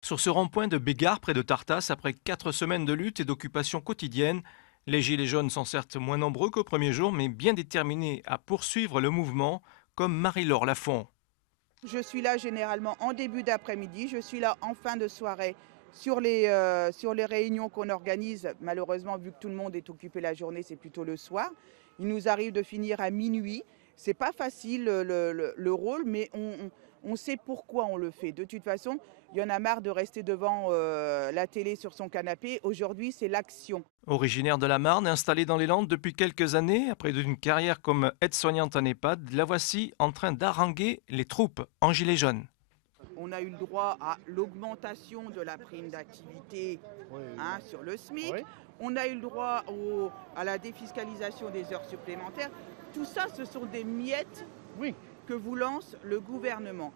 Sur ce rond-point de Bégard, près de Tartas, après 4 semaines de lutte et d'occupation quotidienne, les Gilets jaunes sont certes moins nombreux qu'au premier jour, mais bien déterminés à poursuivre le mouvement, comme Marie-Laure Lafont. Je suis là généralement en début d'après-midi, je suis là en fin de soirée sur les réunions qu'on organise. Malheureusement, vu que tout le monde est occupé la journée, c'est plutôt le soir. Il nous arrive de finir à minuit. C'est pas facile le rôle, mais on sait pourquoi on le fait. De toute façon, il y en a marre de rester devant la télé sur son canapé. Aujourd'hui, c'est l'action. Originaire de la Marne, installée dans les Landes depuis quelques années, après une carrière comme aide-soignante en EHPAD, la voici en train d'haranguer les troupes en Gilets jaunes. On a eu le droit à l'augmentation de la prime d'activité sur le SMIC. Oui. On a eu le droit à la défiscalisation des heures supplémentaires. Tout ça, ce sont des miettes Oui. que vous lance le gouvernement.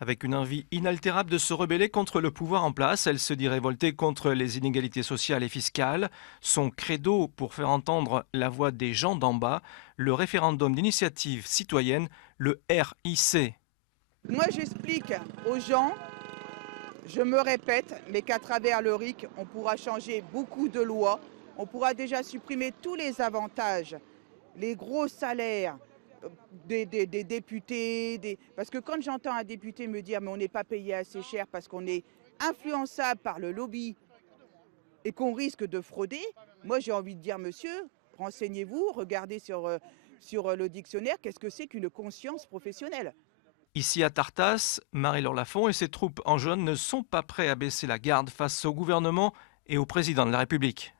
Avec une envie inaltérable de se rebeller contre le pouvoir en place, elle se dit révoltée contre les inégalités sociales et fiscales. Son credo pour faire entendre la voix des gens d'en bas, le référendum d'initiative citoyenne, le RIC. Moi, j'explique aux gens, je me répète, mais qu'à travers le RIC, on pourra changer beaucoup de lois. On pourra déjà supprimer tous les avantages, les gros salaires des députés. Parce que quand j'entends un député me dire mais on n'est pas payé assez cher parce qu'on est influençable par le lobby et qu'on risque de frauder, moi j'ai envie de dire monsieur, renseignez-vous, regardez sur le dictionnaire, qu'est-ce que c'est qu'une conscience professionnelle ? Ici à Tartas, Marie-Laure Lafont et ses troupes en jaune ne sont pas prêts à baisser la garde face au gouvernement et au président de la République.